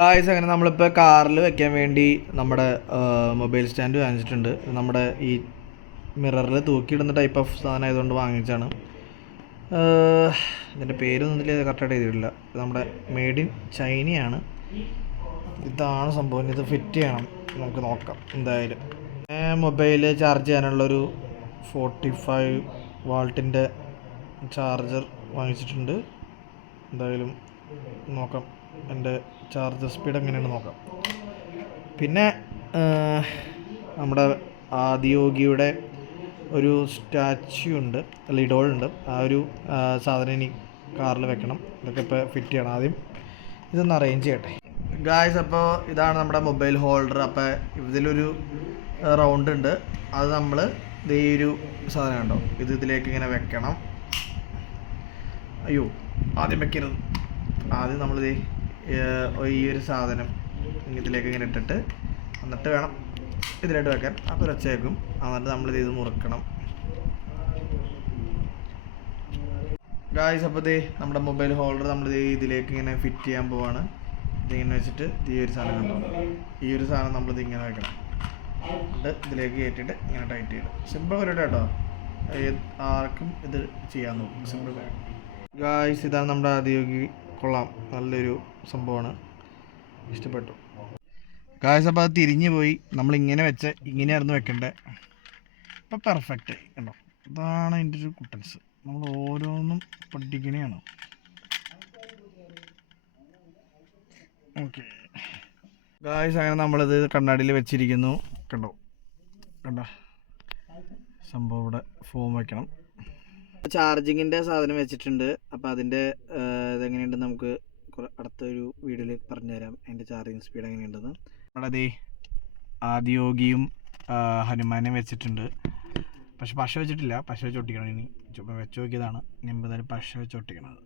Guys അങ്ങനെ നമ്മളിപ്പോൾ കാറിൽ വെക്കാൻ വേണ്ടി നമ്മുടെ മൊബൈൽ സ്റ്റാൻഡ് വാങ്ങിച്ചിട്ടുണ്ട്. നമ്മുടെ ഈ മിററിൽ തൂക്കിയിടുന്ന ടൈപ്പ് ഓഫ് സാധനം ആയതുകൊണ്ട് വാങ്ങിച്ചാണ്. ഇതിൻ്റെ പേരൊന്നും ഇതിൽ കറക്റ്റായിട്ട് എഴുതിയിട്ടില്ല. നമ്മുടെ മെയ്ഡ് ഇൻ ചൈനയാണ്. ഇതാണ് സംഭവം. ഇത് ഫിറ്റ് ചെയ്യണം, നമുക്ക് നോക്കാം എന്തായാലും. മൊബൈൽ ചാർജ് ചെയ്യാനുള്ളൊരു 45 വാൾട്ടിൻ്റെ ചാർജർ വാങ്ങിച്ചിട്ടുണ്ട്. എന്തായാലും നോക്കാം എൻ്റെ ചാർജർ സ്പീഡ് എങ്ങനെയാണ് നോക്കാം. പിന്നെ നമ്മുടെ ആദിയോഗിയുടെ ഒരു സ്റ്റാച്യു ഉണ്ട്, ലിഡോളുണ്ട്. ആ ഒരു സാധനം ഇനി കാറിൽ വെക്കണം. ഇതൊക്കെ ഇപ്പോൾ ഫിറ്റ് ചെയ്യണം. ആദ്യം ഇതൊന്ന് അറേഞ്ച് ചെയ്യട്ടെ ഗായ്സ്. അപ്പോൾ ഇതാണ് നമ്മുടെ മൊബൈൽ ഹോൾഡർ. അപ്പോൾ ഇതിലൊരു റൗണ്ട് ഉണ്ട്. അത് നമ്മൾ ഈ ഒരു സാധനം കണ്ടോ, ഇതിലേക്ക് ഇങ്ങനെ വെക്കണം. അയ്യോ, ആദ്യം വെക്കരുത്. ആദ്യം നമ്മളിത് ഈ ഒരു സാധനം ഇതിലേക്ക് ഇങ്ങനെ ഇട്ടിട്ട് എന്നിട്ട് വേണം ഇതിലായിട്ട് വെക്കാൻ. അപ്പോൾ ഒച്ചയേക്കും. എന്നിട്ട് നമ്മളിത് മുറുക്കണം ഗായ്സ്. അപ്പോൾ നമ്മുടെ മൊബൈൽ ഹോൾഡർ നമ്മളിത് ഇതിലേക്ക് ഇങ്ങനെ ഫിറ്റ് ചെയ്യാൻ പോവാണ്. ഇതിങ്ങനെ വെച്ചിട്ട് ഈ ഒരു സാധനം കണ്ടോ, ഈ ഒരു സാധനം നമ്മളിത് ഇങ്ങനെ വെക്കണം. എന്നിട്ട് ഇതിലേക്ക് കയറ്റിയിട്ട് ഇങ്ങനെ ടൈറ്റ് ചെയ്യണം. സിമ്പിൾ പരിപാടി കേട്ടോ, ആർക്കും ഇത് ചെയ്യാൻ നോക്കും. സിമ്പിൾ പരിപാടി ഗായ്സ്. ഇതാണ് നമ്മുടെ ആദിയോഗി. കൊള്ളാം, നല്ലൊരു സംഭവമാണ്, ഇഷ്ടപ്പെട്ടു ഗായ്സ്. അപ്പോൾ അത് തിരിഞ്ഞു പോയി. നമ്മളിങ്ങനെ വെച്ച് ഇങ്ങനെയായിരുന്നു വെക്കേണ്ടത്. ഇപ്പം പെർഫെക്റ്റ് കണ്ടോ. ഇതാണ് അതിൻ്റെ ഒരു കുട്ടൻസ്. നമ്മൾ ഓരോന്നും പഠിക്കണേയാണ്. ഓക്കെ ഗായ്സ്, അങ്ങനെ നമ്മളിത് കണ്ണാടിയിൽ വെച്ചിരിക്കുന്നു. കണ്ടോ സംഭവം. ഇവിടെ ഫോം വയ്ക്കണം. ചാർജിങ്ങിൻ്റെ സാധനം വെച്ചിട്ടുണ്ട്. അപ്പോൾ അതിൻ്റെ ഇതെങ്ങനെയുണ്ടെന്ന് നമുക്ക് അടുത്തൊരു വീഡിയോയിൽ പറഞ്ഞുതരാം, അതിൻ്റെ ചാർജിങ് സ്പീഡ് എങ്ങനെയുണ്ടെന്ന്. നമ്മുടെ ആദിയോഗിയും ഹനുമാനെയും വെച്ചിട്ടുണ്ട്. പക്ഷെ പശ വെച്ചിട്ടില്ല. പശ വെച്ച് ഒട്ടിക്കണം. ഇനി വെച്ച് നോക്കിയതാണ്. ഇനി എന്തായാലും പശ വെച്ച് ഒട്ടിക്കണത്.